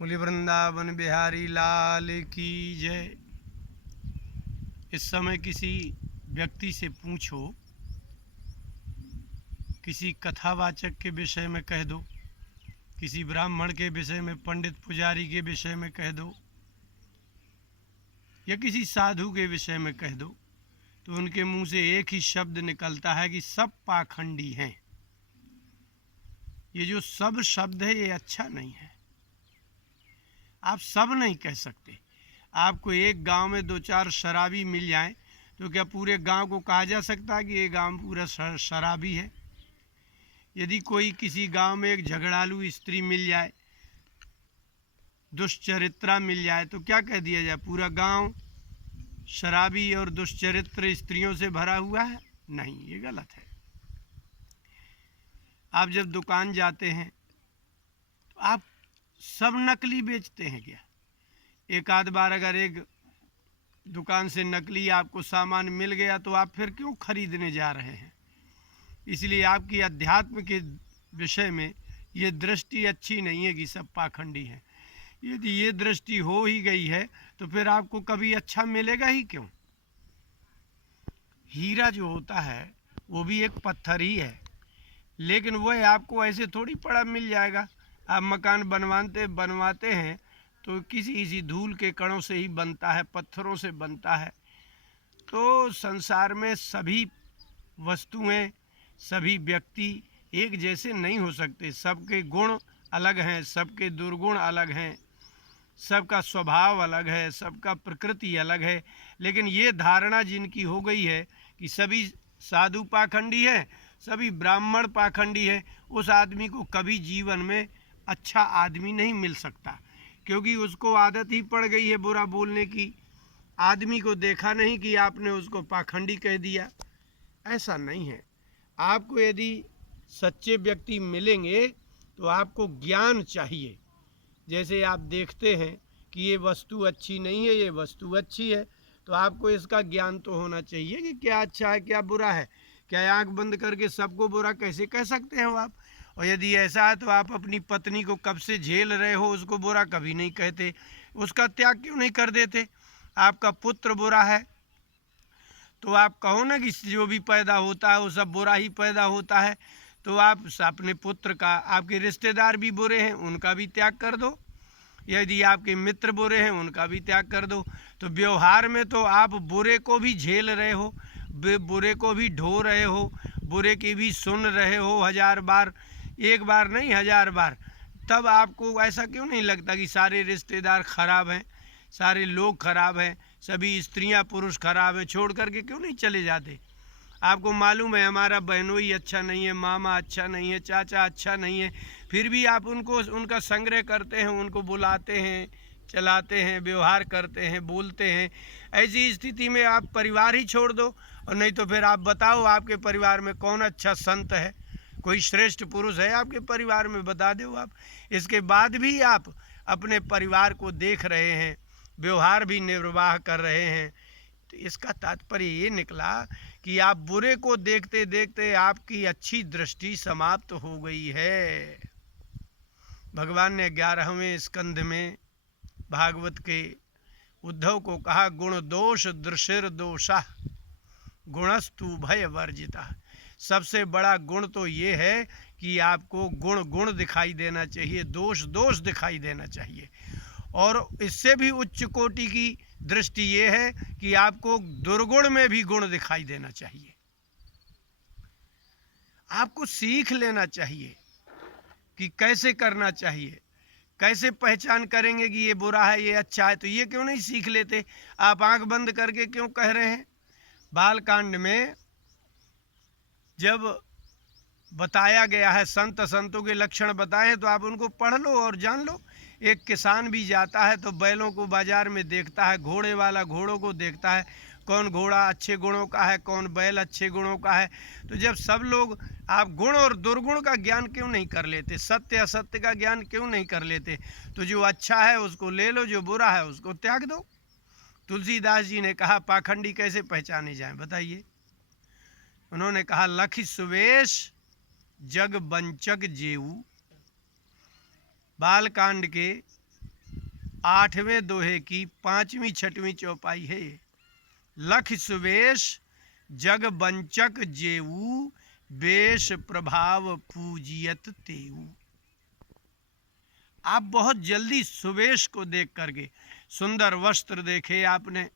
बोले वृंदावन बिहारी लाल की जय। इस समय किसी व्यक्ति से पूछो, किसी कथावाचक के विषय में कह दो, किसी ब्राह्मण के विषय में, पंडित पुजारी के विषय में कह दो, या किसी साधु के विषय में कह दो, तो उनके मुंह से एक ही शब्द निकलता है कि सब पाखंडी हैं। ये जो सब शब्द है ये अच्छा नहीं है। आप सब नहीं कह सकते। आपको एक गांव में दो चार शराबी मिल जाएं तो क्या पूरे गांव को कहा जा सकता है कि ये गांव पूरा शराबी है? यदि कोई किसी गांव में एक झगड़ालू स्त्री मिल जाए, दुष्चरित्रा मिल जाए, तो क्या कह दिया जाए पूरा गांव शराबी और दुष्चरित्र स्त्रियों से भरा हुआ है? नहीं, ये गलत है। आप जब दुकान जाते हैं तो आप सब नकली बेचते हैं क्या? एक आध बार अगर एक दुकान से नकली आपको सामान मिल गया तो आप फिर क्यों खरीदने जा रहे हैं? इसलिए आपकी अध्यात्म के विषय में ये दृष्टि अच्छी नहीं है कि सब पाखंडी हैं। यदि ये दृष्टि हो ही गई है तो फिर आपको कभी अच्छा मिलेगा ही क्यों? हीरा जो होता है वो भी एक पत्थर ही है, लेकिन वह आपको ऐसे थोड़ी पड़ा मिल जाएगा। आप मकान बनवाते हैं तो किसी धूल के कणों से ही बनता है, पत्थरों से बनता है। तो संसार में सभी वस्तुएं, सभी व्यक्ति एक जैसे नहीं हो सकते। सबके गुण अलग हैं, सबके दुर्गुण अलग हैं, सबका स्वभाव अलग है, सबका प्रकृति अलग है। लेकिन ये धारणा जिनकी हो गई है कि सभी साधु पाखंडी है, सभी ब्राह्मण पाखंडी है, उस आदमी को कभी जीवन में अच्छा आदमी नहीं मिल सकता, क्योंकि उसको आदत ही पड़ गई है बुरा बोलने की। आदमी को देखा नहीं कि आपने उसको पाखंडी कह दिया। ऐसा नहीं है। आपको यदि सच्चे व्यक्ति मिलेंगे तो आपको ज्ञान चाहिए। जैसे आप देखते हैं कि ये वस्तु अच्छी नहीं है, ये वस्तु अच्छी है, तो आपको इसका ज्ञान तो होना चाहिए कि क्या अच्छा है क्या बुरा है। क्या आंख बंद करके सबको बुरा कैसे कह सकते हैं आप? और यदि ऐसा है तो आप अपनी पत्नी को कब से झेल रहे हो, उसको बुरा कभी नहीं कहते, उसका त्याग क्यों नहीं कर देते? आपका पुत्र बुरा है तो आप कहो ना कि जो भी पैदा होता है वो सब बुरा ही पैदा होता है। तो आप अपने पुत्र का, आपके रिश्तेदार भी बुरे हैं उनका भी त्याग कर दो। यदि आपके मित्र बुरे हैं उनका भी त्याग कर दो। तो व्यवहार में तो आप बुरे को भी झेल रहे हो, बुरे को भी ढो रहे हो, बुरे की भी सुन रहे हो 1000 बार, एक बार नहीं 1000 बार। तब आपको ऐसा क्यों नहीं लगता कि सारे रिश्तेदार खराब हैं, सारे लोग खराब हैं, सभी स्त्रियां पुरुष खराब हैं? छोड़ करके क्यों नहीं चले जाते? आपको मालूम है हमारा बहनोई अच्छा नहीं है, मामा अच्छा नहीं है, चाचा अच्छा नहीं है, फिर भी आप उनको उनका संग्रह करते हैं, उनको बुलाते हैं, चलाते हैं, व्यवहार करते हैं, बोलते हैं। ऐसी स्थिति में आप परिवार ही छोड़ दो। और नहीं तो फिर आप बताओ आपके परिवार में कौन अच्छा संत है, कोई श्रेष्ठ पुरुष है आपके परिवार में? बता दो आप। इसके बाद भी आप अपने परिवार को देख रहे हैं, व्यवहार भी निर्वाह कर रहे हैं। तो इसका तात्पर्य ये निकला कि आप बुरे को देखते देखते आपकी अच्छी दृष्टि समाप्त हो गई है। भगवान ने 11वें स्कंध में भागवत के उद्धव को कहा, गुण दोष दृशिर दोषा गुणस्तु भय वर्जिता। सबसे बड़ा गुण तो ये है कि आपको गुण गुण दिखाई देना चाहिए, दोष दोष दिखाई देना चाहिए। और इससे भी उच्च कोटि की दृष्टि ये है कि आपको दुर्गुण में भी गुण दिखाई देना चाहिए। आपको सीख लेना चाहिए कि कैसे करना चाहिए, कैसे पहचान करेंगे कि ये बुरा है ये अच्छा है। तो ये क्यों नहीं सीख लेते? आप आंख बंद करके क्यों कह रहे हैं? बालकांड में जब बताया गया है, संतों के लक्षण बताए हैं, तो आप उनको पढ़ लो और जान लो। एक किसान भी जाता है तो बैलों को बाजार में देखता है, घोड़े वाला घोड़ों को देखता है, कौन घोड़ा अच्छे गुणों का है, कौन बैल अच्छे गुणों का है। तो जब सब लोग, आप गुण और दुर्गुण का ज्ञान क्यों नहीं कर लेते? सत्य असत्य का ज्ञान क्यों नहीं कर लेते? तो जो अच्छा है उसको ले लो, जो बुरा है उसको त्याग दो। तुलसीदास जी ने कहा पाखंडी कैसे पहचाने जाएं, बताइए? उन्होंने कहा, लखि सुवेश जग बंचक जेऊ। बालकांड के 8वें दोहे की 5वीं 6वीं चौपाई है ये। लख सुवेश जग बंचक जेऊ, वेश प्रभाव पूजियत तेऊ। आप बहुत जल्दी सुवेश को देख करके, सुंदर वस्त्र देखे आपने,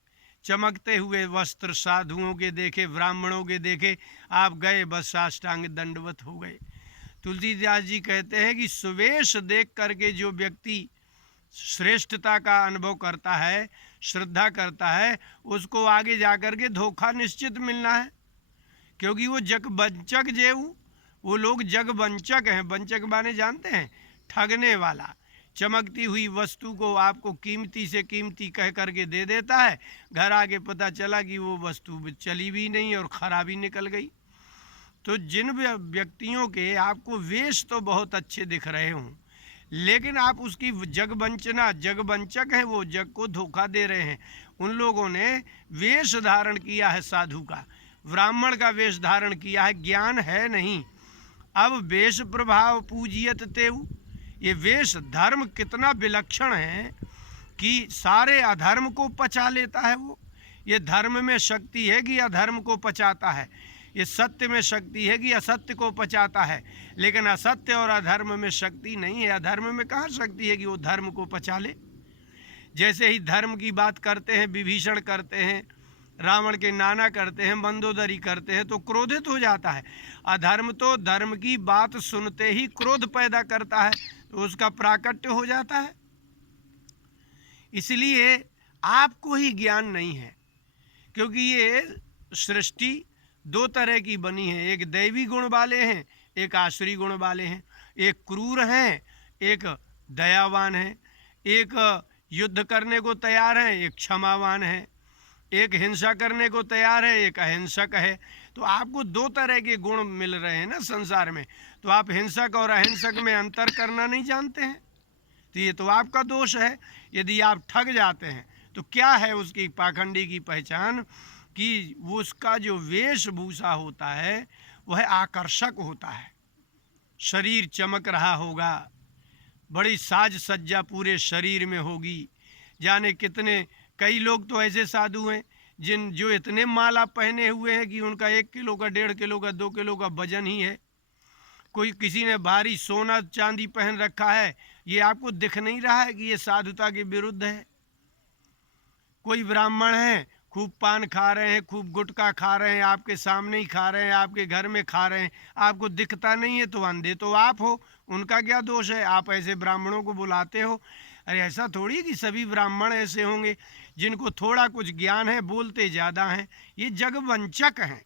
चमकते हुए वस्त्र साधुओं के देखे, ब्राह्मणों के देखे, आप गए बस साष्टांग दंडवत हो गए। तुलसीदास जी कहते हैं कि सुवेश देख करके जो व्यक्ति श्रेष्ठता का अनुभव करता है, श्रद्धा करता है, उसको आगे जाकर के धोखा निश्चित मिलना है, क्योंकि वो जग बंचक जेऊ, वो लोग जग बंचक हैं। बंचक माने जानते हैं, ठगने वाला। चमकती हुई वस्तु को आपको कीमती से कीमती कह करके दे देता है, घर आके पता चला कि वो वस्तु चली भी नहीं और खराब ही निकल गई। तो जिन व्यक्तियों के आपको वेश तो बहुत अच्छे दिख रहे हों, लेकिन आप उसकी जग बंचक है, वो जग को धोखा दे रहे हैं। उन लोगों ने वेश धारण किया है साधु का, ब्राह्मण का वेश धारण किया है, ज्ञान है नहीं। अब वेश प्रभाव पूजियत तेऊ, ये वेश धर्म कितना विलक्षण है कि सारे अधर्म को पचा लेता है वो। ये धर्म में शक्ति है कि अधर्म को पचाता है, ये सत्य में शक्ति है कि असत्य को पचाता है। लेकिन असत्य और अधर्म में शक्ति नहीं है। अधर्म में कहाँ शक्ति है कि वो धर्म को पचा ले। जैसे ही धर्म की बात करते हैं, विभीषण करते हैं, रावण के नाना करते हैं, मंदोदरी करते हैं, तो क्रोधित हो जाता है। अधर्म तो धर्म की बात सुनते ही क्रोध पैदा करता है, तो उसका प्राकट्य हो जाता है। इसलिए आपको ही ज्ञान नहीं है, क्योंकि ये सृष्टि दो तरह की बनी है। एक दैवी गुण वाले हैं, एक आसुरी गुण वाले हैं। एक क्रूर हैं, एक दयावान है। एक युद्ध करने को तैयार है, एक क्षमावान है। एक हिंसा करने को तैयार है, एक अहिंसक है। तो आपको दो तरह के गुण मिल रहे हैं ना संसार में, तो आप हिंसक और अहिंसक में अंतर करना नहीं जानते हैं, तो ये तो आपका दोष है। यदि आप ठग जाते हैं तो क्या है उसकी पाखंडी की पहचान, कि वो उसका जो वेशभूषा होता है वह आकर्षक होता है। शरीर चमक रहा होगा, बड़ी साज सज्जा पूरे शरीर में होगी। जाने कितने, कई लोग तो ऐसे साधु हैं जो इतने माला पहने हुए हैं कि उनका 1 किलो का, 1.5 किलो का, 2 किलो का वजन ही है। कोई किसी ने भारी सोना चांदी पहन रखा है, ये आपको दिख नहीं रहा है कि ये साधुता के विरुद्ध है। कोई ब्राह्मण है, खूब पान खा रहे हैं, खूब गुटखा खा रहे हैं, आपके सामने ही खा रहे हैं, आपके घर में खा रहे हैं, आपको दिखता नहीं है, तो अंधे तो आप हो, उनका क्या दोष है? आप ऐसे ब्राह्मणों को बुलाते हो। अरे ऐसा थोड़ी कि सभी ब्राह्मण ऐसे होंगे, जिनको थोड़ा कुछ ज्ञान है, बोलते ज़्यादा हैं। ये जगवंचक हैं,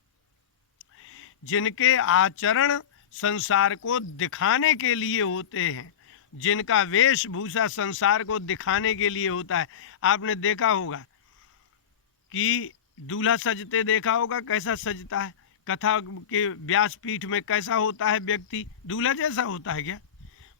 जिनके आचरण संसार को दिखाने के लिए होते हैं, जिनका वेशभूषा संसार को दिखाने के लिए होता है। आपने देखा होगा कि दूल्हा सजते देखा होगा, कैसा सजता है। कथा के व्यासपीठ में कैसा होता है व्यक्ति, दूल्हा जैसा होता है क्या?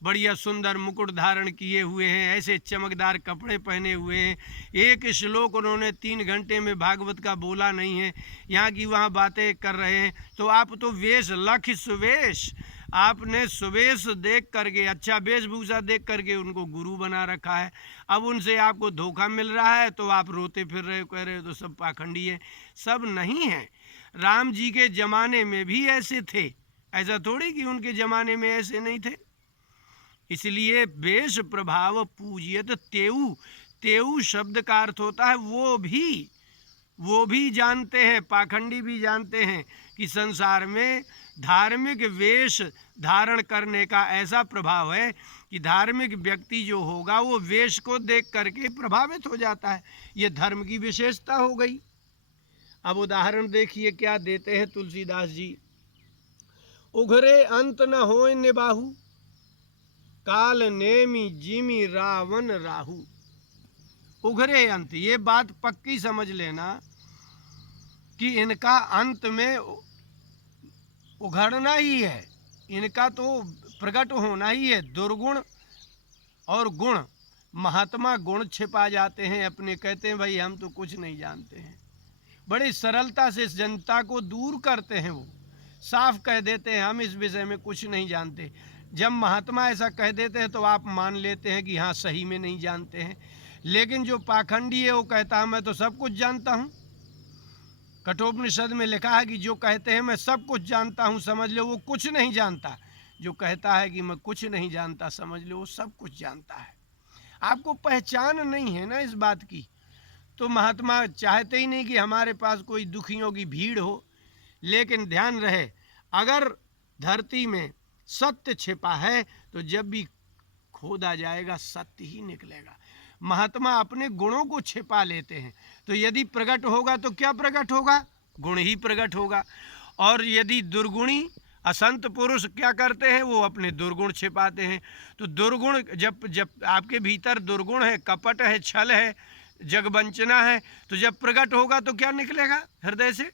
बढ़िया सुंदर मुकुट धारण किए हुए हैं, ऐसे चमकदार कपड़े पहने हुए हैं। एक श्लोक उन्होंने 3 घंटे में भागवत का बोला नहीं है, यहाँ की वहाँ बातें कर रहे हैं। तो आप तो वेश, लख सुवेश, आपने सुवेश देख करके, अच्छा वेशभूषा देख करके उनको गुरु बना रखा है। अब उनसे आपको धोखा मिल रहा है तो आप रोते फिर रहे हो, कह रहे हो तो सब पाखंडी है। सब नहीं है। राम जी के ज़माने में भी ऐसे थे, ऐसा थोड़ी कि उनके ज़माने में ऐसे नहीं थे। इसलिए वेश प्रभाव पूजियत तेऊ, तेऊ शब्द का अर्थ होता है वो भी जानते हैं, पाखंडी भी जानते हैं कि संसार में धार्मिक वेश धारण करने का ऐसा प्रभाव है कि धार्मिक व्यक्ति जो होगा वो वेश को देख करके प्रभावित हो जाता है। ये धर्म की विशेषता हो गई। अब उदाहरण देखिए क्या देते हैं तुलसीदास जी। उघरे अंत न होय निबाहु, काल नेमी जिमी रावण राहु। उघरे अंत, ये बात पक्की समझ लेना कि इनका अंत में उघड़ना ही है, इनका तो प्रकट होना ही है। दुर्गुण और गुण, महात्मा गुण छिपा जाते हैं अपने, कहते हैं भाई हम तो कुछ नहीं जानते हैं। बड़ी सरलता से जनता को दूर करते हैं, वो साफ कह देते हैं हम इस विषय में कुछ नहीं जानते। जब महात्मा ऐसा कह देते हैं तो आप मान लेते हैं कि हाँ सही में नहीं जानते हैं। लेकिन जो पाखंडी है वो कहता है मैं तो सब कुछ जानता हूँ। कठोपनिषद में लिखा है कि जो कहते हैं मैं सब कुछ जानता हूँ, समझ लो वो कुछ नहीं जानता। जो कहता है कि मैं कुछ नहीं जानता, समझ लो वो सब कुछ जानता है। आपको पहचान नहीं है ना इस बात की, तो महात्मा चाहते ही नहीं कि हमारे पास कोई दुखियों की भीड़ हो। लेकिन ध्यान रहे, अगर धरती में सत्य छिपा है तो जब भी खोदा जाएगा सत्य ही निकलेगा। महात्मा अपने गुणों को छिपा लेते हैं, तो यदि प्रकट होगा तो क्या प्रकट होगा? गुण ही प्रकट होगा। और यदि दुर्गुणी असंत पुरुष क्या करते हैं? वो अपने दुर्गुण छिपाते हैं। तो दुर्गुण जब जब आपके भीतर दुर्गुण है, कपट है, छल है, जगवंचना है, तो जब प्रकट होगा तो क्या निकलेगा हृदय से?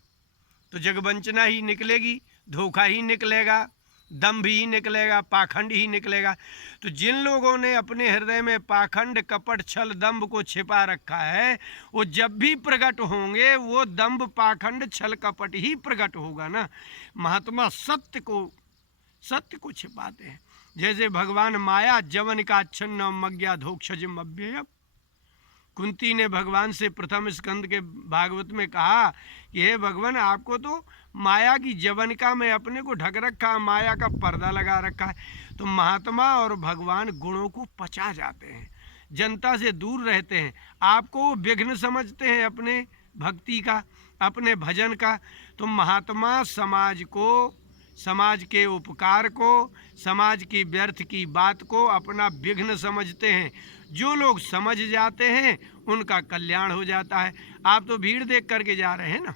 तो जगवंचना ही निकलेगी, धोखा ही निकलेगा, दंभ ही निकलेगा, पाखंड ही निकलेगा। तो जिन लोगों ने अपने हृदय में पाखंड, कपट, छल, दंभ को छिपा रखा है, वो जब भी प्रकट होंगे वो दंभ, पाखंड, छल, कपट ही प्रकट होगा ना। महात्मा सत्य को छिपाते हैं। जैसे भगवान माया जवन का अच्छन्न मज्ञा धोक्षजम अव्ययम। कुंती ने भगवान से प्रथम स्कंद के भागवत में कहा कि हे भगवान, आपको तो माया की जवनिका में अपने को ढक रखा, माया का पर्दा लगा रखा है। तो महात्मा और भगवान गुणों को पचा जाते हैं, जनता से दूर रहते हैं, आपको विघ्न समझते हैं अपने भक्ति का, अपने भजन का। तो महात्मा समाज के उपकार को, समाज की व्यर्थ की बात को अपना विघ्न समझते हैं। जो लोग समझ जाते हैं उनका कल्याण हो जाता है। आप तो भीड़ देख करके जा रहे हैं ना,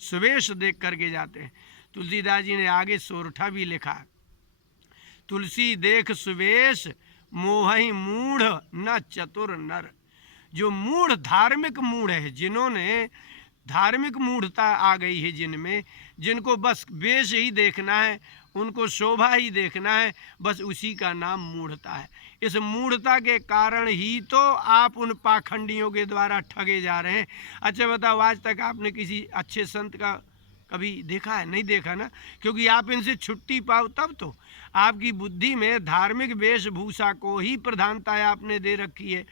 सुवेश देख करके जाते हैं। तुलसीदास जी ने आगे सोरठा भी लिखा, तुलसी देख सुवेश मोहि मूढ़ न चतुर नर। जो मूढ़, धार्मिक मूढ़ है, जिन्होंने धार्मिक मूढ़ता आ गई है जिनमें, जिनको बस वेश ही देखना है, उनको शोभा ही देखना है, बस उसी का नाम मूढ़ता है। इस मूढ़ता के कारण ही तो आप उन पाखंडियों के द्वारा ठगे जा रहे हैं। अच्छा बताओ, आज तक आपने किसी अच्छे संत का कभी देखा है? नहीं देखा ना, क्योंकि आप इनसे छुट्टी पाओ तब तो। आपकी बुद्धि में धार्मिक वेशभूषा को ही प्रधानता आपने दे रखी है।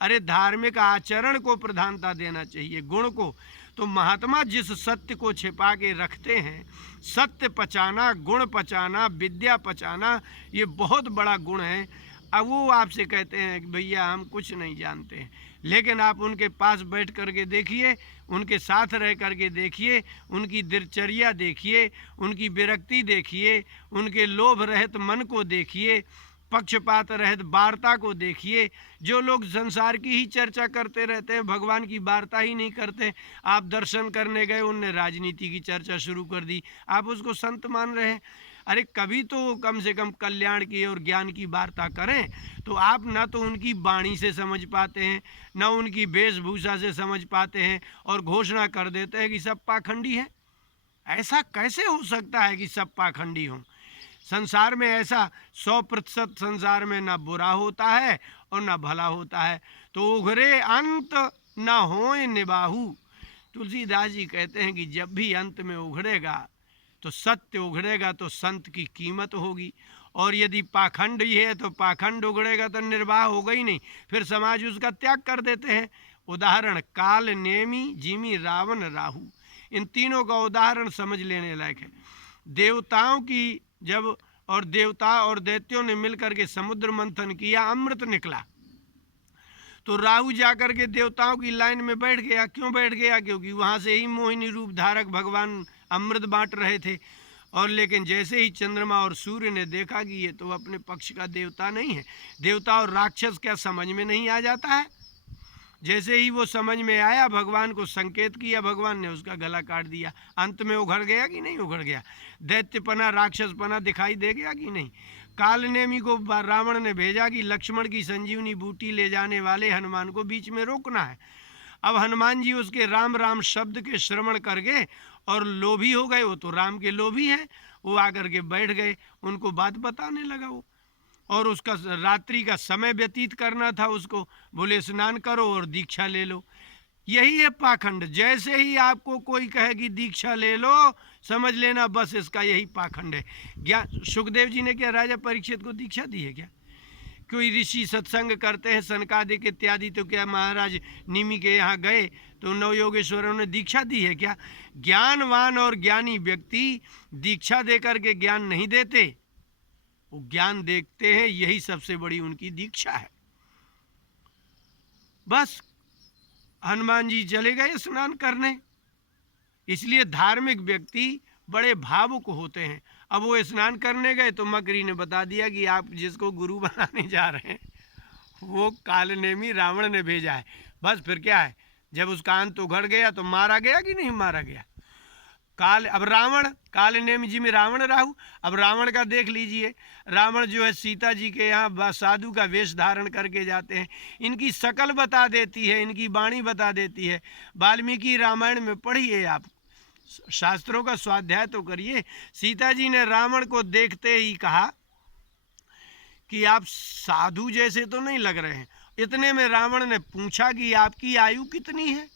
अरे धार्मिक आचरण को प्रधानता देना चाहिए, गुण को। तो महात्मा जिस सत्य को छिपा के रखते हैं, सत्य पचाना, गुण पचाना, विद्या पचाना, ये बहुत बड़ा गुण है। अब वो आपसे कहते हैं कि भैया हम कुछ नहीं जानते हैं, लेकिन आप उनके पास बैठ करके देखिए, उनके साथ रह करके देखिए, उनकी दिनचर्या देखिए, उनकी विरक्ति देखिए, उनके लोभ रहित मन को देखिए, पक्षपात रहित वार्ता को देखिए। जो लोग संसार की ही चर्चा करते रहते हैं, भगवान की वार्ता ही नहीं करते। आप दर्शन करने गए, उनने राजनीति की चर्चा शुरू कर दी, आप उसको संत मान रहे हैं। अरे कभी तो कम से कम कल्याण की और ज्ञान की वार्ता करें। तो आप ना तो उनकी वाणी से समझ पाते हैं, ना उनकी वेशभूषा से समझ पाते हैं, और घोषणा कर देते हैं कि सब पाखंडी हैं। ऐसा कैसे हो सकता है कि सब पाखंडी हों? संसार में ऐसा 100% संसार में ना बुरा होता है और ना भला होता है। तो उघरे अंत ना होए निबाहु। तुलसीदास जी कहते हैं कि जब भी अंत में उघड़ेगा तो सत्य उघड़ेगा तो संत की कीमत होगी, और यदि पाखंड ही है तो पाखंड उघड़ेगा तो निर्वाह होगा ही नहीं, फिर समाज उसका त्याग कर देते हैं। उदाहरण काल, नेमी, जिमी, रावण, राहु, इन तीनों का उदाहरण समझ लेने लायक है। देवताओं की जब और देवता और दैत्यों ने मिलकर के समुद्र मंथन किया, अमृत निकला, तो राहु जाकर के देवताओं की लाइन में बैठ गया। क्यों बैठ गया? क्योंकि वहाँ से ही मोहिनी रूप धारक भगवान अमृत बांट रहे थे। और लेकिन जैसे ही चंद्रमा और सूर्य ने देखा कि ये तो अपने पक्ष का देवता नहीं है, देवता और राक्षस क्या समझ में नहीं आ जाता है? जैसे ही वो समझ में आया, भगवान को संकेत किया, भगवान ने उसका गला काट दिया। अंत में उघड़ गया कि नहीं उघड़ गया? दैत्यपना, राक्षसपना दिखाई दे गया कि नहीं? कालनेमी को रावण ने भेजा कि लक्ष्मण की संजीवनी बूटी ले जाने वाले हनुमान को बीच में रोकना है। अब हनुमान जी उसके राम राम शब्द के श्रवण कर गए और लोभी हो गए। वो तो राम के लोभी हैं, वो आकर के बैठ गए, उनको बात बताने लगा वो। और उसका रात्रि का समय व्यतीत करना था उसको, बोले स्नान करो और दीक्षा ले लो। यही है पाखंड। जैसे ही आपको कोई कहे कि दीक्षा ले लो, समझ लेना बस इसका यही पाखंड है। सुखदेव जी ने क्या राजा परीक्षित को दीक्षा दी है क्या? कोई ऋषि सत्संग करते हैं सनकादिक इत्यादि, तो क्या महाराज निमि के यहाँ गए तो नवयोगेश्वरों ने दीक्षा दी है क्या? ज्ञानवान और ज्ञानी व्यक्ति दीक्षा देकर के ज्ञान नहीं देते, वो ज्ञान देखते हैं, यही सबसे बड़ी उनकी दीक्षा है। बस हनुमान जी चले गए स्नान करने, इसलिए धार्मिक व्यक्ति बड़े भावुक होते हैं। अब वो स्नान करने गए तो मकरी ने बता दिया कि आप जिसको गुरु बनाने जा रहे हैं वो कालनेमी रावण ने भेजा है। बस फिर क्या है, जब उसका अंत उघड़ गया तो मारा गया कि नहीं मारा गया? अब रावण, कालनेमी जी में रावण राहु। अब रावण का देख लीजिए, रावण जो है सीता जी के यहाँ साधु का वेश धारण करके जाते हैं, इनकी शकल बता देती है, इनकी वाणी बता देती है। वाल्मीकि रामायण में पढ़िए, आप शास्त्रों का स्वाध्याय तो करिए। सीता जी ने रावण को देखते ही कहा कि आप साधु जैसे तो नहीं लग रहे हैं। इतने में रावण ने पूछा कि आपकी आयु कितनी है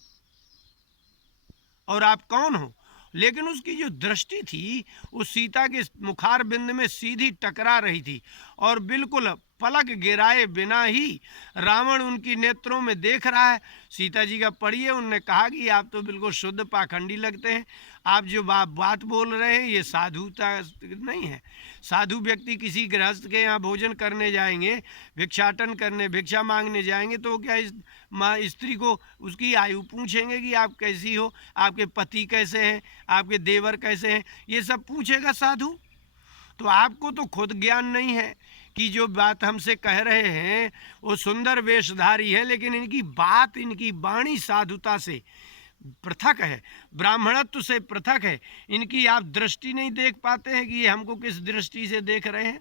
और आप कौन हो? लेकिन उसकी जो दृष्टि थी वो सीता के मुखार बिंद में सीधी टकरा रही थी और बिल्कुल पलक गिराए बिना ही रावण उनकी नेत्रों में देख रहा है। सीता जी का पढ़िए, उन्होंने कहा कि आप तो बिल्कुल शुद्ध पाखंडी लगते हैं, आप जो बात बोल रहे हैं ये साधुता नहीं है। साधु व्यक्ति किसी गृहस्थ के यहाँ भोजन करने जाएंगे, भिक्षाटन करने, भिक्षा मांगने जाएंगे तो क्या स्त्री को उसकी आयु पूछेंगे कि आप कैसी हो, आपके पति कैसे हैं, आपके देवर कैसे हैं, ये सब पूछेगा साधु? तो आपको तो खुद ज्ञान नहीं है कि जो बात हमसे कह रहे हैं वो सुंदर वेशधारी है, लेकिन इनकी बात, इनकी वाणी साधुता से पृथक है, ब्राह्मणत्व से पृथक है। इनकी आप दृष्टि नहीं देख पाते हैं कि ये हमको किस दृष्टि से देख रहे हैं।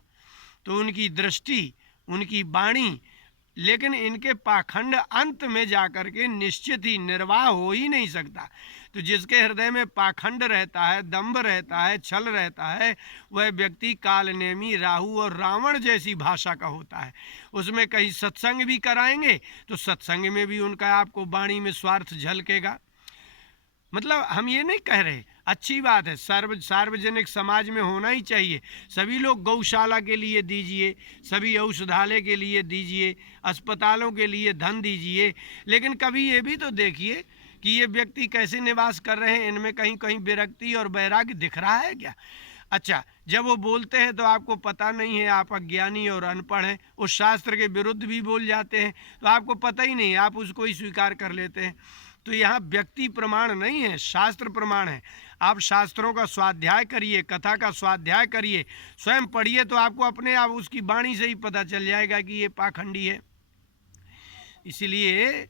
तो उनकी दृष्टि, उनकी वाणी, लेकिन इनके पाखंड अंत में जाकर के निश्चित ही निर्वाह हो ही नहीं सकता। तो जिसके हृदय में पाखंड रहता है, दंभ रहता है, छल रहता है, वह व्यक्ति कालनेमी, राहु और रावण जैसी भाषा का होता है। उसमें कहीं सत्संग भी कराएंगे तो सत्संग में भी उनका आपको वाणी में स्वार्थ झलकेगा। मतलब हम ये नहीं कह रहे, अच्छी बात है, सार्वजनिक समाज में होना ही चाहिए। सभी लोग गौशाला के लिए दीजिए, सभी औषधालय के लिए दीजिए, अस्पतालों के लिए धन दीजिए, लेकिन कभी ये भी तो देखिए कि ये व्यक्ति कैसे निवास कर रहे हैं, इनमें कहीं कहीं विरक्ति और वैराग्य दिख रहा है क्या? अच्छा, जब वो बोलते हैं तो आपको पता नहीं है, आप अज्ञानी और अनपढ़ हैं, उस शास्त्र के विरुद्ध भी बोल जाते हैं तो आपको पता ही नहीं, आप उसको ही स्वीकार कर लेते हैं। तो यहाँ व्यक्ति प्रमाण नहीं है, शास्त्र प्रमाण है। आप शास्त्रों का स्वाध्याय करिए, कथा का स्वाध्याय करिए, स्वयं पढ़िए, तो आपको अपने आप उसकी वाणी से ही पता चल जाएगा कि ये पाखंडी है। इसलिए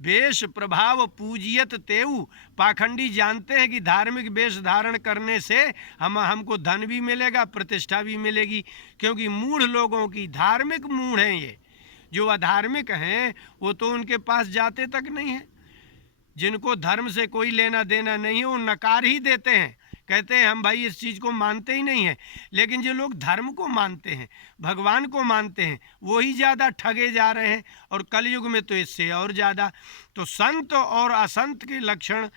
वेश प्रभाव पूजियत तेऊ, पाखंडी जानते हैं कि धार्मिक वेश धारण करने से हमको धन भी मिलेगा, प्रतिष्ठा भी मिलेगी, क्योंकि मूढ़ लोगों की, धार्मिक मूढ़ हैं ये, जो अधार्मिक हैं वो तो उनके पास जाते तक नहीं है। जिनको धर्म से कोई लेना देना नहीं है वो नकार ही देते हैं, कहते हैं हम भाई इस चीज़ को मानते ही नहीं हैं। लेकिन जो लोग धर्म को मानते हैं, भगवान को मानते हैं, वो ही ज़्यादा ठगे जा रहे हैं, और कलयुग में तो इससे और ज़्यादा। तो संत और असंत के लक्षण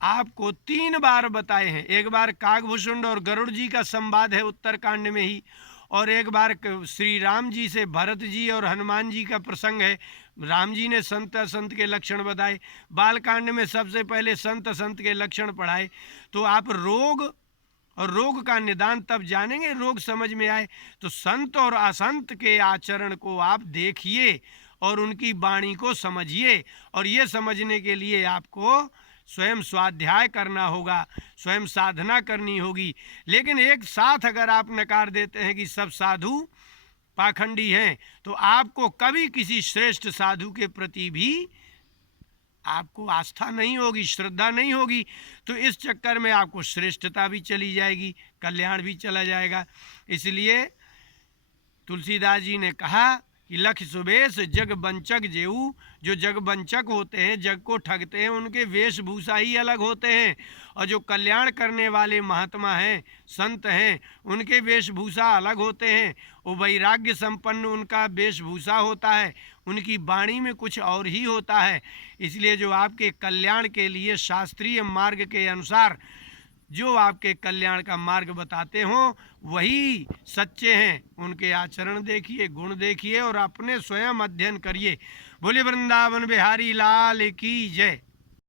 आपको 3 बार बताए हैं। एक बार कागभूषुंड और गरुड़ जी का संवाद है उत्तरकांड में ही, और एक बार श्री राम जी से भरत जी और हनुमान जी का प्रसंग है। राम जी ने संत असंत के लक्षण बताए, बालकांड में सबसे पहले संत असंत के लक्षण पढ़ाए। तो आप रोग और रोग का निदान तब जानेंगे, रोग समझ में आए तो संत और असंत के आचरण को आप देखिए और उनकी वाणी को समझिए। और ये समझने के लिए आपको स्वयं स्वाध्याय करना होगा, स्वयं साधना करनी होगी। लेकिन एक साथ अगर आप नकार देते हैं कि सब साधु पाखंडी हैं, तो आपको कभी किसी श्रेष्ठ साधु के प्रति भी आपको आस्था नहीं होगी, श्रद्धा नहीं होगी। तो इस चक्कर में आपको श्रेष्ठता भी चली जाएगी, कल्याण भी चला जाएगा। इसलिए तुलसीदास जी ने कहा कि लख सुबेश जग बंचक जेऊ, जो जग बंचक होते हैं, जग को ठगते हैं, उनके वेशभूषा ही अलग होते हैं, और जो कल्याण करने वाले महात्मा हैं, संत हैं, उनके वेशभूषा अलग होते हैं। वो वैराग्य संपन्न उनका वेशभूषा होता है, उनकी वाणी में कुछ और ही होता है। इसलिए जो आपके कल्याण के लिए शास्त्रीय मार्ग के अनुसार जो आपके कल्याण का मार्ग बताते हों वही सच्चे हैं। उनके आचरण देखिए, गुण देखिए और अपने स्वयं अध्ययन करिए। बोले वृंदावन बिहारी लाल की जय।